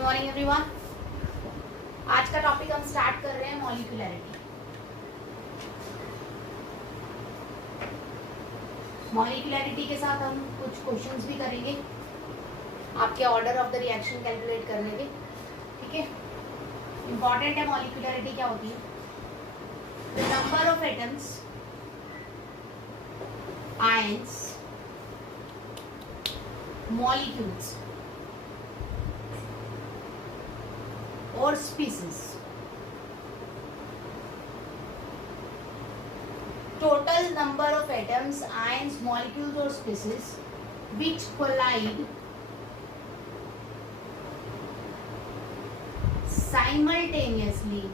Good morning everyone. आज का topic हम स्टार्ट कर रहे हैं मॉलिक्यूलैरिटी। मॉलिक्यूलैरिटी के साथ हम कुछ क्वेश्चंस भी करेंगे आपके order of the reaction calculate करने के। ठीक है, इंपॉर्टेंट है। मॉलिक्यूलैरिटी क्या होती है? The number of atoms, ions, molecules or species, total number of atoms, ions, molecules or species which collide simultaneously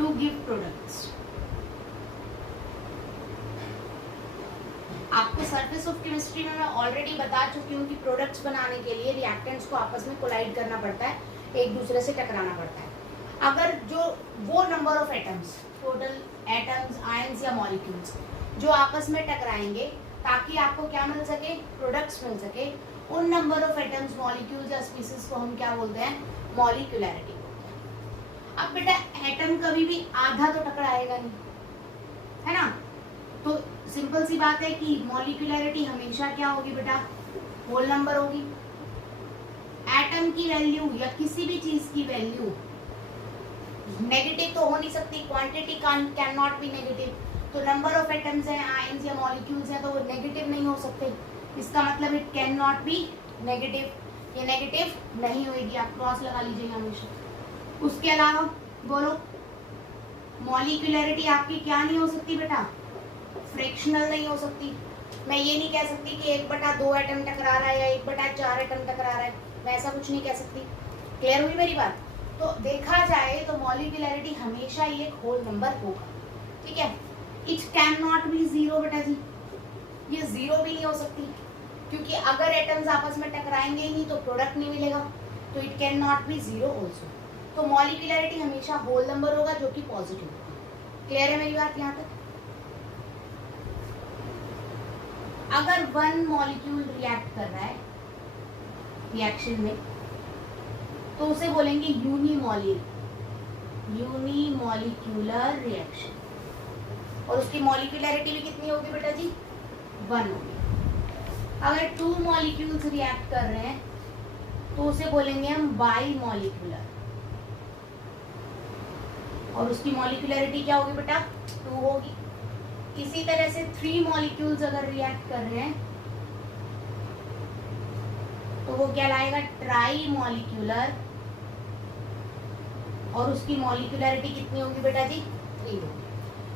to give products. आपको सरफेस ऑफ केमिस्ट्री में मैं ऑलरेडी बता चुकी हूँ कि प्रोडक्ट्स बनाने के लिए रिएक्टेंट्स को आपस में कोलाइड करना पड़ता है, एक दूसरे से टकराना पड़ता है। अगर जो वो number of atoms, total atoms, ions या मॉलिक्यूल्स जो आपस में टकराएंगे ताकि आपको क्या मिल सके, प्रोडक्ट्स मिल सके, उन नंबर ऑफ एटम्स, मॉलिक्यूल्स या स्पीसीज को हम क्या बोलते हैं? मॉलिक्यूलैरिटी बोलते हैं। अब बेटा एटम कभी भी आधा तो टकराएगा नहीं, है ना? तो सिंपल सी बात है कि मॉलिक्यूलैरिटी हमेशा क्या होगी बेटा? होल नंबर होगी। एटम की वैल्यू या किसी भी चीज की वैल्यू नेगेटिव तो हो नहीं सकती, quantity can not be negative. तो नंबर ऑफ एटम्स हैं, आयंस या मॉलिक्यूल्स हैं, तो वो नेगेटिव नहीं हो सकते। इसका मतलब it can not be negative. ये नेगेटिव नहीं होगी, आप क्रॉस लगा लीजिएगा हमेशा। उसके अलावा बोलो, मॉलिक्यूलैरिटी आपकी क्या नहीं हो सकती बेटा? फ्रैक्शनल नहीं हो सकती। मैं ये नहीं कह सकती कि 1/2 एटम टकरा रहा है या 1/4 एटम टकरा रहा है, मैं ऐसा कुछ नहीं कह सकती। क्लियर हुई मेरी बात? तो देखा जाए तो मॉलिक्यूलैरिटी हमेशा ही एक होल नंबर होगा। ठीक है, it can not be zero बेटा जी, ये जीरो भी नहीं हो सकती, क्योंकि अगर एटम्स आपस में टकराएंगे ही नहीं तो प्रोडक्ट नहीं मिलेगा। तो it can not be zero also. तो मॉलिक्यूलैरिटी हमेशा होल नंबर होगा जो कि पॉजिटिव होगा। क्लियर है मेरी बात यहाँ तक? अगर वन मॉलिक्यूल रिएक्ट कर रहा है रिएक्शन में तो उसे बोलेंगे यूनिमॉलिक्यूलर रिएक्शन, और उसकी मॉलिक्यूलैरिटी भी कितनी होगी बेटा जी? 1 होगी। अगर 2 मॉलिक्यूल्स रिएक्ट कर रहे हैं तो उसे बोलेंगे हम बाई मॉलिक्यूलर, और उसकी मॉलिक्यूलैरिटी क्या होगी बेटा? 2 होगी। इसी तरह से 3 मॉलिक्यूल्स अगर रिएक्ट कर रहे हैं तो वो क्या लाएगा? ट्राई मॉलिक्यूलर, और उसकी मॉलिक्यूलैरिटी कितनी होगी बेटा जी? 3 होगी।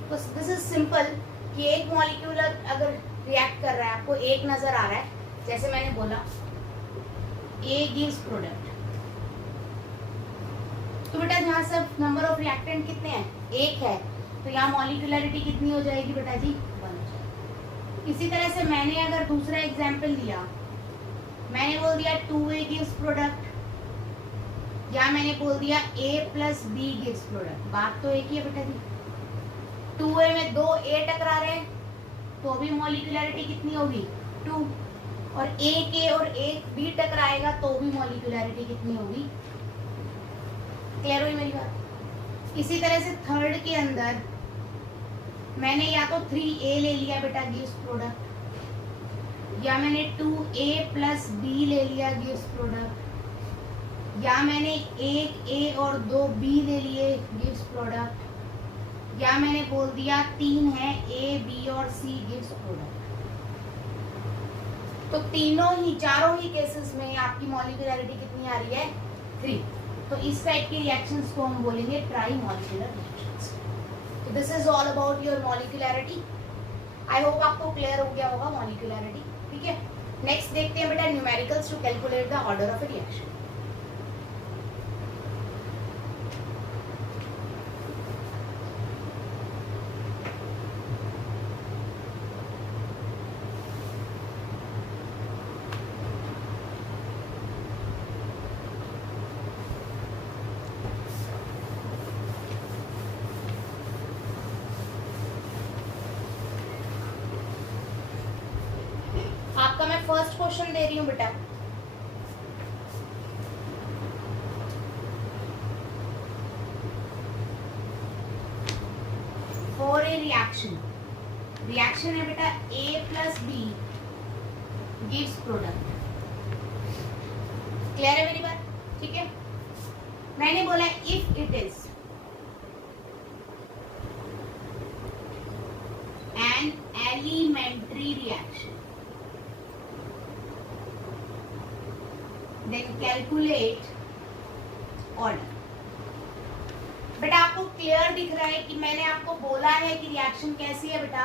तो दिस इज सिंपल कि एक मॉलिक्यूलर अगर रिएक्ट कर रहा है, आपको एक नजर आ रहा है, जैसे मैंने बोला ए गिव्स प्रोडक्ट, तो बेटा यहाँ सब नंबर ऑफ रिएक्टेंट कितने हैं? 1 है, तो यहाँ मॉलिक्यूलैरिटी कितनी हो जाएगी बेटा जी? 1 हो जाएगी। इसी तरह से मैंने अगर दूसरा एग्जाम्पल दिया, मैंने बोल दिया 2A गिव्स प्रोडक्ट, या मैंने बोल दिया A + B गिव्स प्रोडक्ट, बात तो एक ही है बेटा जी। 2A में 2 A टकरा रहे हैं तो भी मॉलिक्यूलैरिटी कितनी होगी? 2, और एक A और एक B टकराएगा तो भी मॉलिक्यूलैरिटी कितनी होगी? क्लियर हुई मेरी बात? इसी तरह से थर्ड के अंदर मैंने या तो 3A ले लिया बेटा गिव्स प्रोडक्ट, या मैंने 2A + B ले लिया गिव्स प्रोडक्ट, या मैंने 1 A और 2 B ले लिए गिव्स प्रोडक्ट, या मैंने बोल दिया 3 है A, B और C गिव्स प्रोडक्ट। तो चारों ही केसेस में आपकी मॉलिक्यूलैरिटी कितनी आ रही है? 3। तो इस टाइप की रिएक्शंस को हम बोलेंगे ट्राई मॉलिक्यूलर रिएक्शंस। तो this is all about your molecularity. I hope आपको क्लियर हो गया होगा मॉलिक्यूलैरिटी। ठीक है, नेक्स्ट देखते हैं बेटा numericals to calculate the order of a reaction. आपका मैं मैं फर्स्ट क्वेश्चन दे रही हूँ बेटा, फॉर ए रिएक्शन, रिएक्शन है बेटा A plus B gives product. Clear है मेरी बात? ठीक है, मैंने बोला if it is an elementary reaction then calculate order. बेटा आपको क्लियर दिख रहा है कि मैंने आपको बोला है कि रिएक्शन कैसी है बेटा,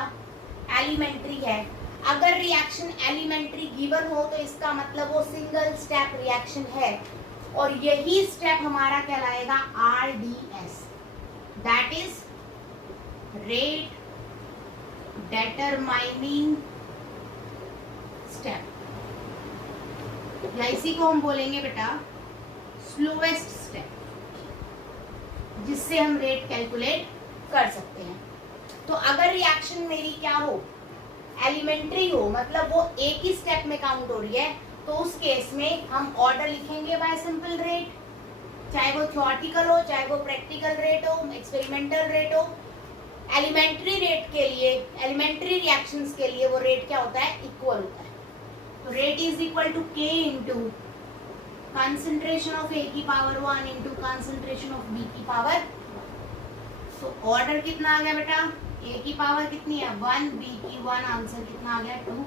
एलिमेंट्री है। अगर रिएक्शन एलिमेंट्री गिवन हो तो इसका मतलब वो सिंगल स्टेप रिएक्शन है, और यही स्टेप हमारा कहलाएगा RDS, that is rate determining step, या इसी को हम बोलेंगे बेटा स्लोएस्ट स्टेप, जिससे हम रेट कैलकुलेट कर सकते हैं। तो अगर रिएक्शन मेरी क्या हो, एलिमेंट्री हो, मतलब वो एक ही स्टेप में काउंट हो रही है, तो उस केस में हम ऑर्डर लिखेंगे बाय सिंपल रेट, चाहे वो थ्योरेटिकल हो, चाहे वो प्रैक्टिकल रेट हो, एक्सपेरिमेंटल रेट हो। एलिमेंट्री रेट के लिए, एलिमेंट्री रिएक्शंस के लिए वो रेट क्या होता है, इक्वल होता है। तो rate is equal to K into concentration of A की पावर 1 इंटू कंसंट्रेशन ऑफ B की पावर। तो ऑर्डर कितना आ गया बेटा, A की पावर कितनी है 1, B की 1, आंसर कितना आ गया 2।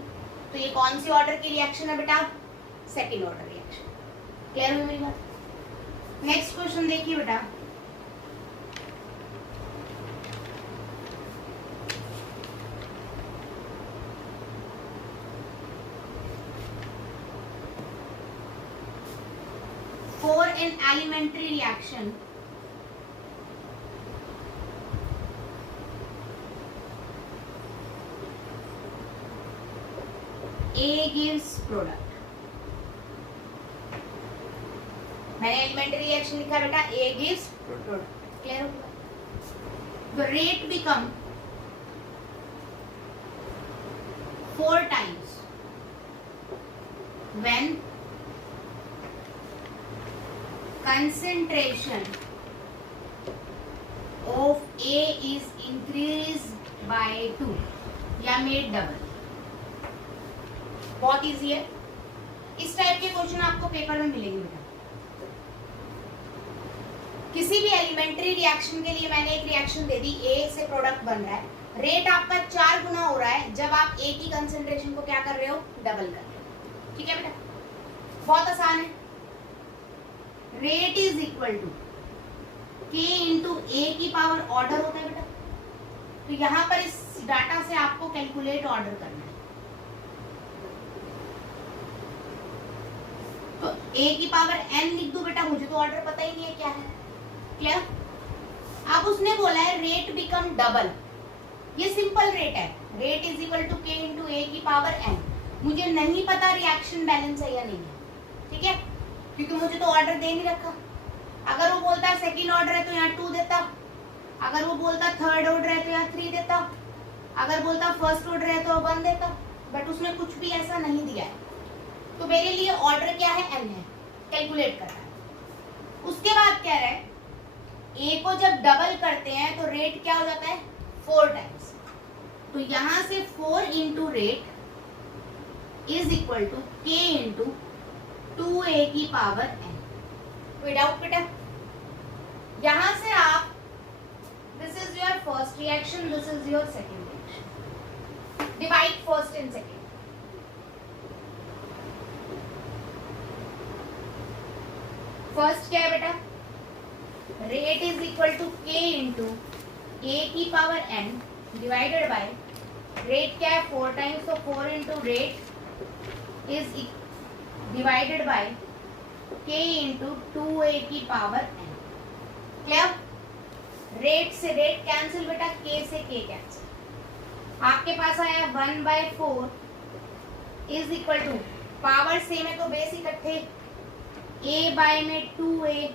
तो ये कौन सी ऑर्डर की रिएक्शन है बेटा, सेकेंड ऑर्डर रिएक्शन। क्लियर हुई मेरी बात? नेक्स्ट क्वेश्चन देखिए बेटा, for an elementary reaction A gives product। मैंने एलिमेंट्री रिएक्शन लिखा बेटा A gives product। क्लियर होगा? The rate become 4 times when concentration of A is increased by 2 या made double। बहुत इजी है, इस टाइप के क्वेश्चन आपको पेपर में मिलेंगे बेटा। किसी भी एलिमेंट्री रिएक्शन के लिए मैंने एक रिएक्शन दे दी, A से प्रोडक्ट बन रहा है, रेट आपका 4 गुना हो रहा है जब आप A की कंसंट्रेशन को क्या कर रहे हो, डबल कर रहे हो। ठीक है बेटा, बहुत आसान है। Rate is equal to K into A की पावर ऑर्डर होता है बेटा। तो यहां पर इस डाटा से आपको कैलकुलेट ऑर्डर करना है। तो A की पावर n लिख दो बेटा, मुझे तो ऑर्डर पता ही नहीं है क्या है। क्लियर? अब उसने बोला है रेट बिकम डबल, ये सिंपल रेट है, rate is equal to K into A की पावर n। मुझे नहीं पता रिएक्शन बैलेंस है या नहीं है, ठीक है, क्योंकि मुझे तो ऑर्डर दे नहीं रखा। अगर वो बोलता सेकंड ऑर्डर है तो यहाँ 2 देता, अगर वो बोलता थर्ड ऑर्डर है तो यहाँ 3 देता, अगर बोलता फर्स्ट ऑर्डर है तो 1 देता, बट उसने कुछ भी ऐसा नहीं दिया है। तो मेरे लिए ऑर्डर क्या है, n है, कैलकुलेट करना है। उसके बाद क्या है, A को जब डबल करते हैं तो रेट क्या हो जाता है 4 टाइम्स। तो यहां से 4 into rate is equal to K into 2A की पावर n। कोई डाउट बेटा? यहां से आप, this is your first reaction, this is your second reaction, divide first and second. First क्या है बेटा, rate is equal to K into A की power n divided by rate क्या है 4 टाइम्स, तो 4 into rate is divided by K into 2A की power n। Clear? Rate से rate cancel बेटा, K से K कैंसिल। आपके पास आया 1/4 is equal to, power same है तो बेस इकट्ठे, A बाय में 2A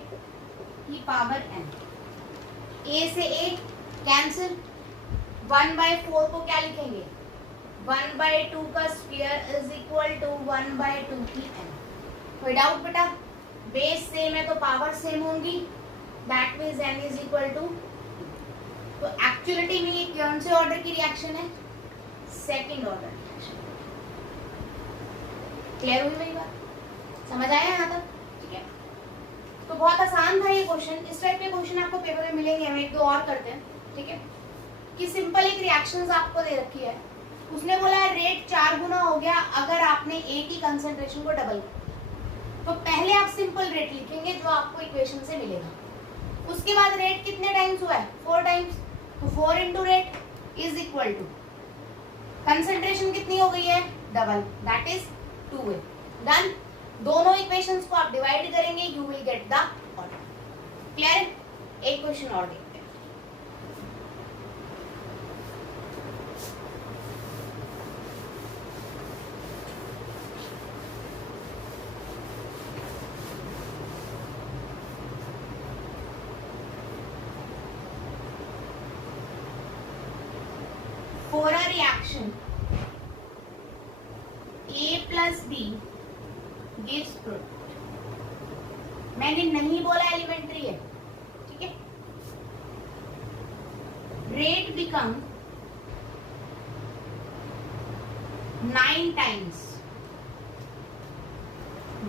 की पावर n। A से A कैंसिल, 1/4 को क्या लिखेंगे, 1/2 का स्क्वायर इज इक्वल टू 1/2 की n। कोई डाउट बेटा? बेस सेम है तो पावर सेम होंगी, that means n is equal to. तो एक्चुअलिटी में ये कौन से ऑर्डर की रिएक्शन है? Second order reaction. क्लियर हुई मेरी बात? समझ आया यहाँ तक? ठीक है, तो बहुत आसान था ये क्वेश्चन। इस टाइप के क्वेश्चन आपको पेपर में मिलेंगे। हम एक दो और करते हैं, ठीक है, कि सिंपल एक रिएक्शंस आपको दे रखी है, उसने बोला है रेट 4 गुना हो गया अगर आपने एक ही कंसंट्रेशन को डबल किया। तो पहले आप सिंपल रेट लिखेंगे जो आपको इक्वेशन से मिलेगा। उसके बाद रेट कितने टाइम्स हुआ है? 4 टाइम्स। तो 4 into rate is equal to concentration कितनी हो गई है? Double, that is 2a। Done. दोनों इक्वेशंस को आप डिवाइड करेंगे, you will get the order. Clear? एक क्वेश्चन और देखते हैं। For a reaction A plus B gives product। मैंने नहीं बोला एलिमेंट्री है, ठीक है। Rate become 9 times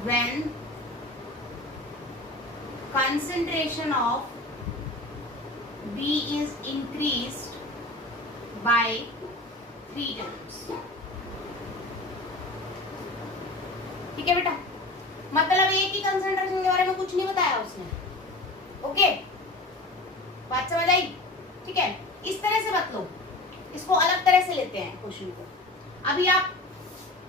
when concentration of B is increased by 3 times। ठीक है बेटा, मतलब एक ही कंसंट्रेशन के बारे में कुछ नहीं बताया उसने। ओके, बात समझ आई? ठीक है, इस तरह से मत लो, इसको अलग तरह से लेते हैं क्वेश्चन को। अभी आप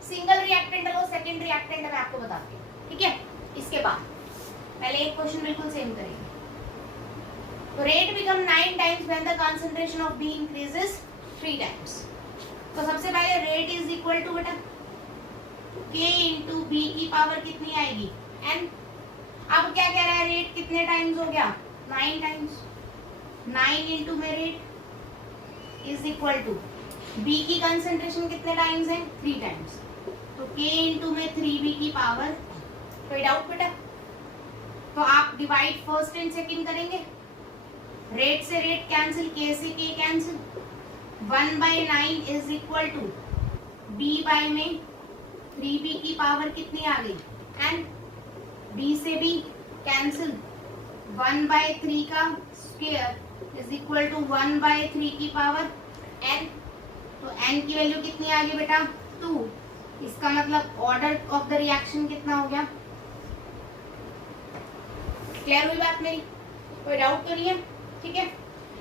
सिंगल रिएक्टेंट लो, सेकंड रिएक्टेंट मैं आपको बताती हूँ, ठीक है। इसके बाद पहले एक क्वेश्चन बिल्कुल सेम करेंगे। तो rate become 9 times when the concentration of B increases 3 times. तो सबसे पहले रेट इज इक्वल टू बेटा K इंटू बी की पावर कितनी आएगी? n। अब क्या कह रहा है? रेट कितने टाइम्स हो गया? 9 टाइम्स। 9 इंटू में rate is equal to B की कंसंट्रेशन कितने टाइम्स है? 3 टाइम्स। तो K इंटू में 3b की पावर। कोई डाउट बेटा? तो आप डिवाइड फर्स्ट एंड सेकंड करेंगे, रेट से रेट कैंसिल, K से K cancel. 1/9 is equal to b by में 3b की पावर कितनी आ गई? n। b से b कैंसिल, 1/3 का स्क्वायर इज इक्वल टू 1/3 की पावर n। तो n की वैल्यू कितनी आ गई बेटा? 2। इसका मतलब ऑर्डर ऑफ द रिएक्शन कितना हो गया? क्लियर हुई बात मेरी? कोई डाउट तो नहीं है? ठीक है,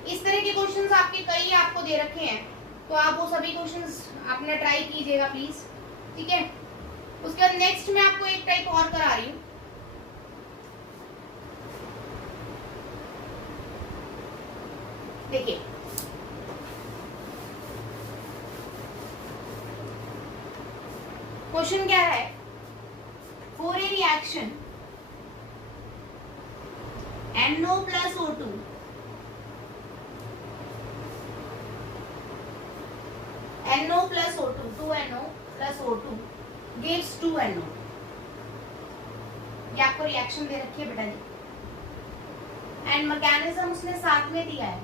इस तरह के क्वेश्चंस आपके कई आपको दे रखे हैं, तो आप वो सभी क्वेश्चंस आपने ट्राई कीजिएगा प्लीज, ठीक है। उसके बाद नेक्स्ट मैं आपको एक टाइप और करा रही हूँ। देखिए, क्वेश्चन क्या है? For a reaction NO plus O2 NO plus O2 2NO plus O2 gives 2NO। ये आपको रिएक्शन दे रखी है बेटा जी, एंड मैकेनिज्म उसने साथ में दिया है।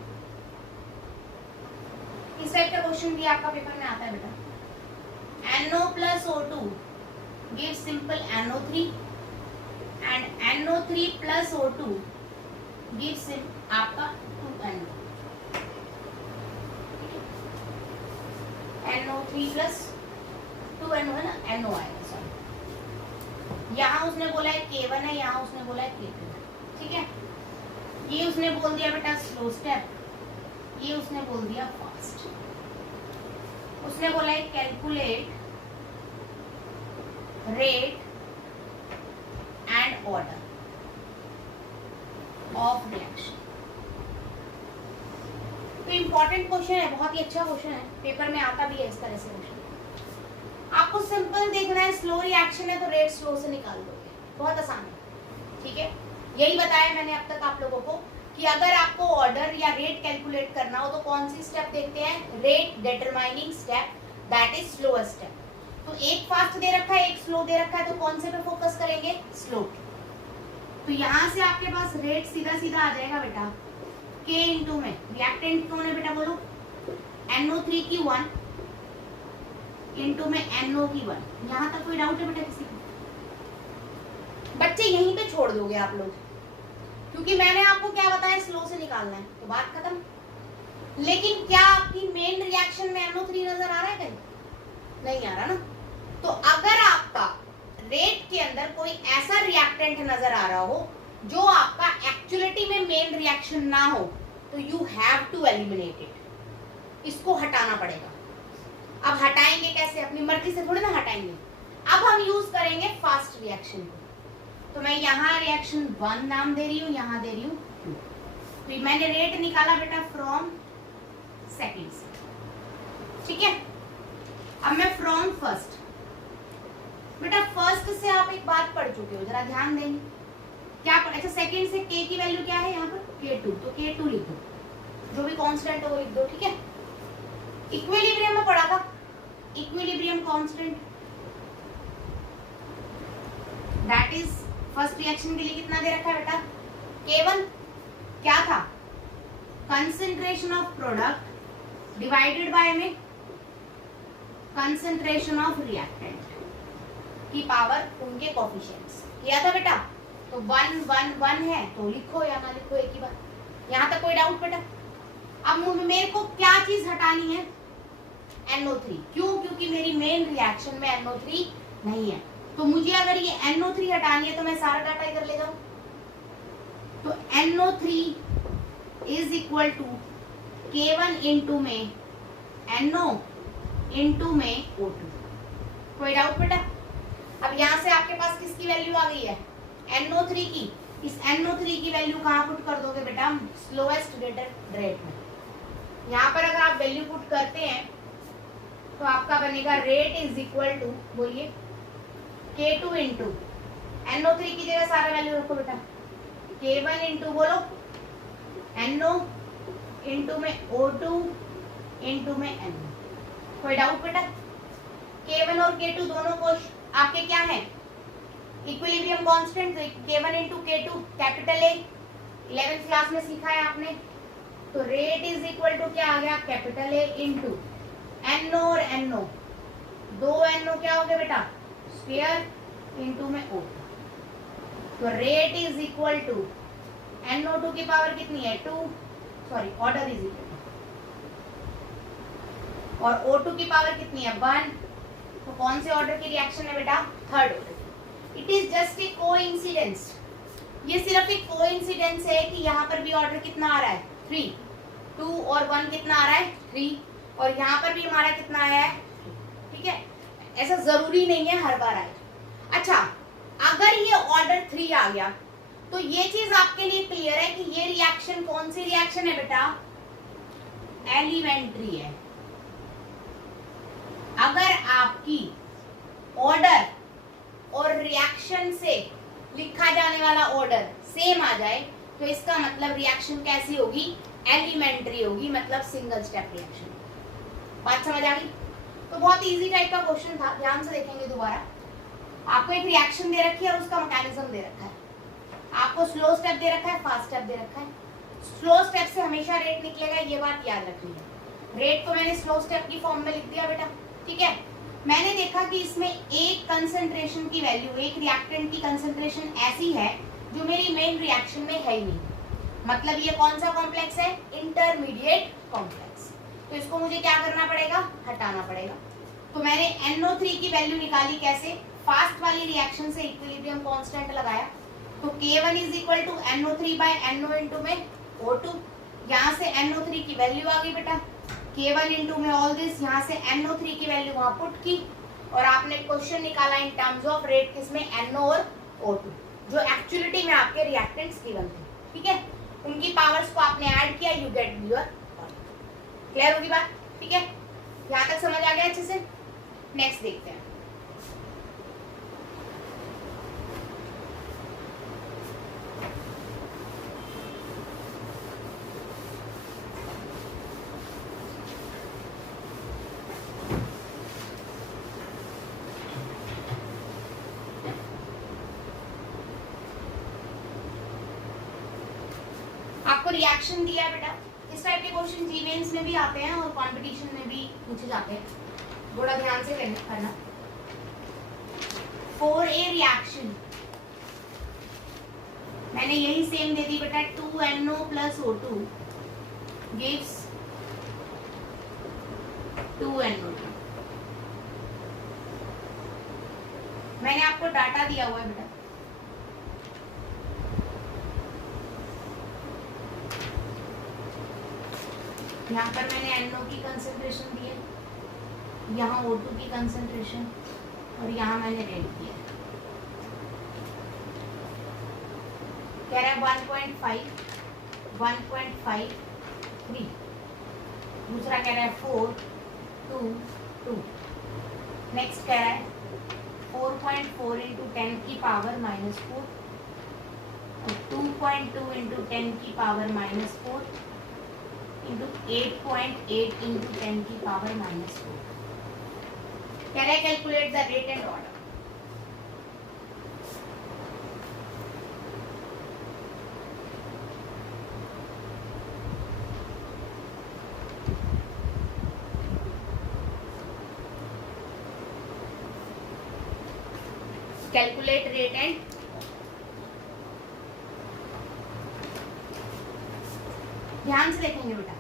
इस टाइप का क्वेश्चन भी आपका पेपर में आता है बेटा। NO plus O2 gives simple NO3 and NO3 plus O2 gives आपका 2NO। NO3 plus 2NO है ना, NO आएगा। सॉरी, यहाँ उसने बोला है K1 है, यहाँ उसने बोला है K2 है, ठीक है। ये उसने बोल दिया बेटा स्लो स्टेप, ये उसने बोल दिया फास्ट। उसने बोला है calculate rate and order of reaction. तो इंपॉर्टेंट क्वेश्चन है, बहुत ही अच्छा क्वेश्चन है, पेपर में आता भी है इस तरह से क्वेश्चन। आपको सिंपल देखना है, स्लो रिएक्शन है तो रेट स्लो से निकाल दोगे, बहुत आसान है, ठीक है। यही बताया मैंने अब तक आप लोगों को कि अगर आपको ऑर्डर या रेट कैलकुलेट करना हो तो कौन सी स्टेप देखते हैं? Rate determining step. That is slowest step. तो एक फास्ट दे रखा है, एक स्लो दे रखा है, तो कौन से पे फोकस करेंगे? स्लो। तो यहां से आपके पास रेट सीधा सीधा आ जाएगा बेटा K इंटू में रिएक्टेंट कौन है बेटा बोलो? NO3 की 1 इंटू में NO की 1। यहां तक कोई डाउट है बेटा किसी को? बच्चे यहीं पे छोड़ दोगे आप लोग, क्योंकि मैंने आपको क्या बताया, स्लो से निकालना है, तो बात खत्म। लेकिन क्या आपकी मेन रिएक्शन में NO3 नजर आ रहा है कहीं? नहीं आ रहा ना। तो अगर आपका रेट के अंदर कोई ऐसा रिएक्टेंट नजर आ रहा हो जो आपका एक्चुअलिटी में मेन रिएक्शन ना हो, तो you have to eliminate it, इसको हटाना पड़ेगा। अब हटाएंगे कैसे? अपनी मर्जी से थोड़ी ना हटाएंगे। अब हम यूज करेंगे फास्ट रिएक्शन को। तो मैं यहाँ रिएक्शन 1 नाम दे रही हूँ, यहाँ दे रही हूँ 2। तो मैंने रेट निकाला बेटा फ्रॉम सेकेंड्स, ठीक है। अब मैं फ्रॉम फर्स्ट, बेटा फर्स्ट से आप एक बात पढ़ चुके हो, जरा ध्यान देंगे क्या अच्छा सेकंड से K की वैल्यू क्या है यहाँ पर? K2, तो K2 लिख दो, जो भी कांस्टेंट हो वो लिख दो, ठीक है। इक्विलिब्रियम में पढ़ा था, equilibrium constant, that is first reaction के लिए कितना दे रखा है बेटा? K1 क्या था? Concentration of product divided by में कंसंट्रेशन ऑफ रिएक्टेंट की पावर उनके कोफिशिएंट्स किया था बेटा। तो 1 1 1 है तो लिखो या ना लिखो एक ही बात। यहाँ तक कोई डाउट बेटा? अब मेरे को क्या चीज हटानी है? NO3। क्यों? क्योंकि मेरी मेन रिएक्शन में NO3 नहीं है। तो मुझे अगर ये NO3 हटानी है तो मैं सारा डाटा इधर ले जाऊं। तो NO3 is equal to K1 into में NO इंटू में O2। कोई डाउट बेटा? अब यहाँ से आपके पास किसकी वैल्यू आ गई है? NO3 की। इस NO3 की वैल्यू कहाँ पुट कर दोगे बेटा? स्लोएस्ट रेट में। यहाँ पर अगर आप वैल्यू पुट करते हैं तो आपका बनेगा रेट इज इक्वल टू, बोलिए, K2 इंटू NO3 की जगह सारा वैल्यू रखो बेटा, K1 इंटू बोलो NO इंटू में O2 इंटू में NO। कोई डाउट बेटा? K1 और K2 दोनों को आपके क्या है? Equilibrium constant. K1 into K2 capital A 11th class में सीखा है आपने। तो रेट इज इक्वल टू क्या आ गया? कैपिटल A इंटू NO और NO, 2 NO क्या हो गया बेटा? स्क्वायर इंटू में O। तो rate is equal to NO2 की पावर कितनी है? 2, sorry order is equal to, और O2 की पावर कितनी है? 1। तो कौन से ऑर्डर की रिएक्शन है बेटा? Third order. It is just a coincidence, ये सिर्फ एक कोइंसिडेंस है कि यहाँ पर भी ऑर्डर कितना आ रहा है? 3। 2 और 1 कितना आ रहा है? 3। और यहाँ पर भी हमारा कितना आया है? ठीक है, ऐसा जरूरी नहीं है हर बार आए। अच्छा, अगर ये ऑर्डर 3 आ गया तो ये चीज आपके लिए क्लियर है कि ये रिएक्शन कौन सी रिएक्शन है बेटा? एलिमेंट्री है। अगर आपकी ऑर्डर और रिएक्शन से लिखा जाने वाला ऑर्डर सेम आ जाए तो इसका मतलब रिएक्शन कैसी होगी? एलिमेंट्री होगी, मतलब सिंगल स्टेप रिएक्शन। बात समझ आ गई? तो बहुत इजी टाइप का क्वेश्चन था, ध्यान से देखेंगे दोबारा। आपको एक रिएक्शन दे रखी है और उसका मैकेनिज्म दे रखा है। आपको स्लो स्टेप दे रखा है, फास्ट स्टेप दे रखा है। स्लो स्टेप से हमेशा रेट निकलेगा, ये बात याद रखनी है। रेट को मैंने स्लो स्टेप की फॉर्म में लिख दिया बेटा, ठीक है। मैंने देखा कि इसमें एक कंसंट्रेशन की वैल्यू, एक रिएक्टेंट की कंसंट्रेशन ऐसी है जो मेरी मेन रिएक्शन में है ही नहीं, मतलब ये कौन सा कॉम्प्लेक्स है? Intermediate complex. तो इसको मुझे क्या करना पड़ेगा? हटाना पड़ेगा। तो मैंने NO3 की वैल्यू निकाली कैसे? फास्ट वाली रिएक्शन से इक्विलिब्रियम कांस्टेंट लगाया। तो K1 is equal to NO3 by NO into में O2। यहाँ से NO3 की वैल्यू आ गई बेटा, K1 इंटू में ऑल दिस, यहाँ से NO3 की वैल्यू वहां पुट की और आपने क्वेश्चन निकाला इन टर्म्स ऑफ रेट किसमें? NO और O2, जो एक्चुअलिटी में आपके रिएक्टेंट्स गिवन थे, ठीक है। उनकी पावर्स को आपने ऐड किया, यू गेट योर। क्लियर होगी बात? ठीक है, यहाँ तक समझ आ गया अच्छे से? नेक्स्ट देखते हैं। रिएक्शन दिया है बेटा, इस टाइप के क्वेश्चन जी मेंस में भी आते हैं और कंपटीशन में भी पूछे जाते हैं, थोड़ा ध्यान से करना। फॉर ए रिएक्शन मैंने यही सेम दे दी बेटा, 2NO + O2 gives 2NO2। मैंने आपको डाटा दिया हुआ है बेटा, यहाँ पर मैंने NO की कंसंट्रेशन दी है, यहाँ O2 की कंसंट्रेशन, और यहाँ मैंने रेट दिया है। कह रहा है 1.5, 1.53, दूसरा कह रहा है 4, 2, 2। नेक्स्ट कह रहा है 4.4 × 10 की पावर -4 और 2.2 × 10 की पावर -4 × 8.8 × 10 की पावर -4। कह रहा है calculate the rate and order. Calculate rate and ध्यान से देखेंगे बेटा।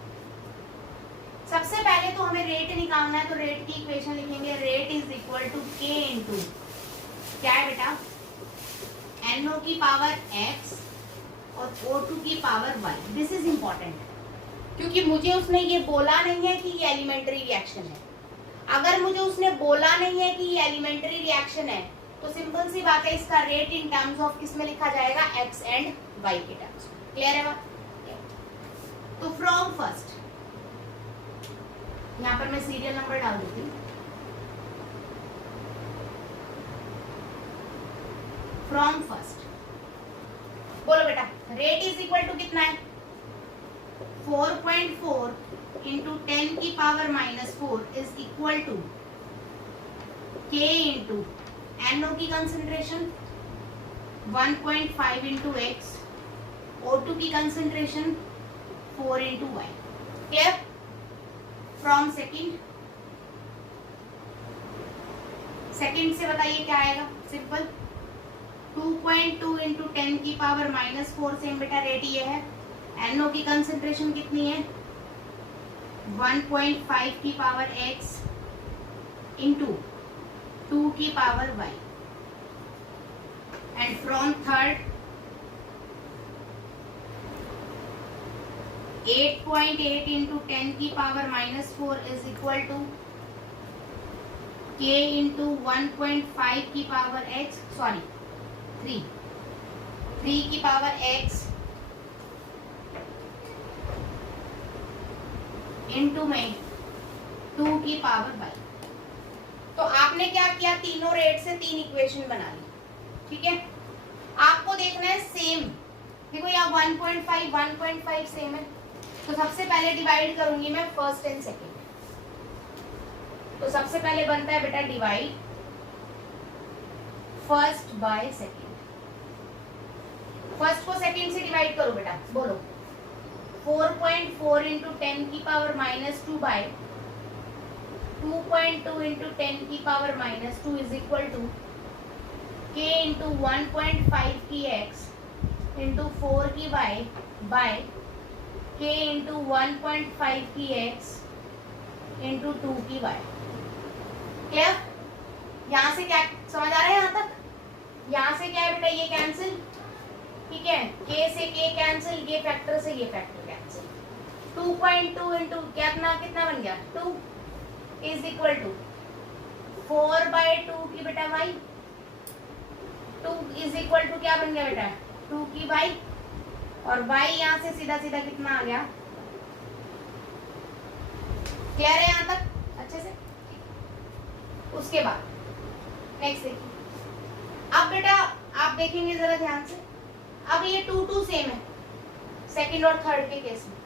सबसे पहले तो हमें रेट निकालना है, तो रेट की इक्वेशन लिखेंगे, रेट इज इक्वल टू के इंटू क्या है बेटा, NO की पावर x और O2 की power y। This is important क्योंकि मुझे उसने ये बोला नहीं है कि ये एलिमेंट्री रिएक्शन है। अगर मुझे उसने बोला नहीं है कि ये एलिमेंट्री रिएक्शन है तो सिंपल सी बात है, इसका रेट इन टर्म्स ऑफ किस में लिखा जाएगा, x एंड y के टर्म्स में। क्लियर है बात? तो फ्रॉम फर्स्ट, यहाँ पर मैं सीरियल नंबर डाल देती हूँ। फ्रॉम फर्स्ट बोलो बेटा, रेट इज इक्वल टू कितना है, 4.4 × 10 की power -4 is equal to k into NO की कंसंट्रेशन 1.5 × x, O2 की concentration 4 × y। Clear? From second से बताइए क्या आएगा, सिंपल 2.2 × 10 की पावर -4 सेम बेटा रेट ये है। NO की कंसंट्रेशन कितनी है, 1.5 की पावर x इंटू 2 की power y। And from third 8.8 × 10 की power -4 is equal to k into 1.5 की पावर x, सॉरी 3 की पावर x इंटू में 2 की पावर y। तो आपने क्या किया, तीनों रेट से 3 इक्वेशन बना ली। ठीक है, आपको देखना है सेम, देखो यहाँ 1.5 सेम है, तो सबसे पहले डिवाइड करूंगी मैं फर्स्ट एंड सेकंड। तो सबसे पहले बनता है बेटा divide first by second. First को सेकंड से डिवाइड करो बेटा, बोलो 4.4 × 10 की पावर -2 बाय 2.2 × 10 की power -2 is equal to k into 1.5 की x इंटू 4 की y बाय k इंटू 1.5 की x इंटू 2 की y। क्लियर? यहाँ से क्या समझ आ रहा है, यहाँ तक? यहाँ से क्या है बेटा, ये कैंसिल, ठीक है, k से k कैंसिल, ये फैक्टर से ये फैक्टर कैंसिल। 2.2 इंटू कितना बन गया, 2 इज इक्वल टू 4/2 की बेटा y, 2 इज इक्वल टू क्या बन गया बेटा, 2 की y, और y यहाँ से सीधा सीधा कितना आ गया। क्लियर है यहाँ तक अच्छे से? उसके बाद नेक्स्ट देखिए, अब बेटा आप देखेंगे जरा ध्यान से, अब ये 2 सेम है सेकंड और थर्ड के केस में,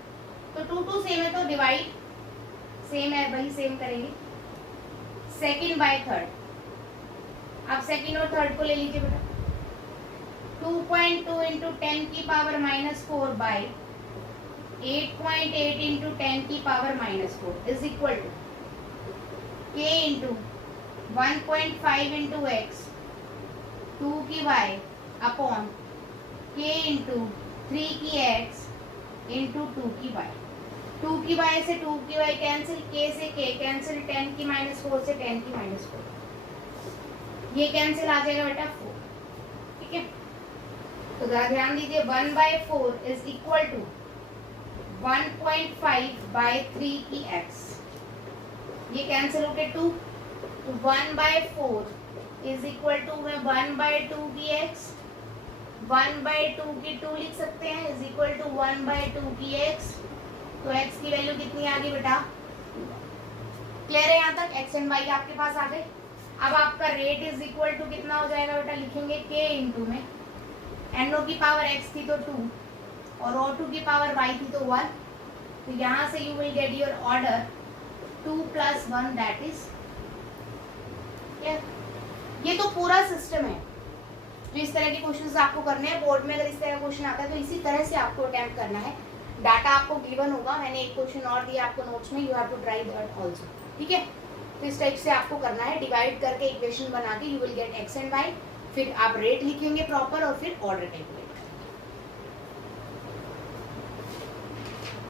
तो 2 सेम है तो डिवाइड सेम है वही सेम करेंगे, सेकंड बाय थर्ड। अब सेकंड और थर्ड को ले लीजिए बेटा, 2.2 × 10 की पावर -4 बाय 8.8 इंटू 10 की power -4 is equal to k into 1.5 into X 2 की y अपॉन k इंटू 3 की x इंटू 2 की y। 2 की y से 2 की y कैंसिल, k से k कैंसिल, 10 की -4 से 10 की -4, ये कैंसिल आ जाएगा बेटा 4। ठीक है, तो ध्यान दीजिए 1/4 इज इक्वल टू 1.5/3 की x, ये कैंसिल होके 2, तो 1/4 इज इक्वल टू में 1/2 की x, 1/2 की 2 लिख सकते हैं इज इक्वल टू 1/2 की x। तो x की वैल्यू कितनी आ गई बेटा? क्लियर है यहाँ तक? x एंड y आपके पास आ गए। अब आपका रेट इज इक्वल टू कितना हो जाएगा बेटा? लिखेंगे k इंटू में NO की पावर x थी तो 2 और O2 की पावर y थी तो 1, तो यहाँ से you will get your order 2 + 1 that is. ये तो पूरा सिस्टम है जो इस तरह के क्वेश्चंस आपको करने हैं बोर्ड में। अगर इस तरह का क्वेश्चन आता है तो इसी तरह से आपको अटेम्प्ट करना है। डाटा आपको गिवन होगा, मैंने एक क्वेश्चन और दिया आपको नोट्स में, you have to try that also. ठीक है, तो इस टाइप से आपको करना है, डिवाइड करके इक्वेशन बना के you will gate x and y, फिर आप रेट लिखेंगे प्रॉपर और फिर ऑर्डर टाइप।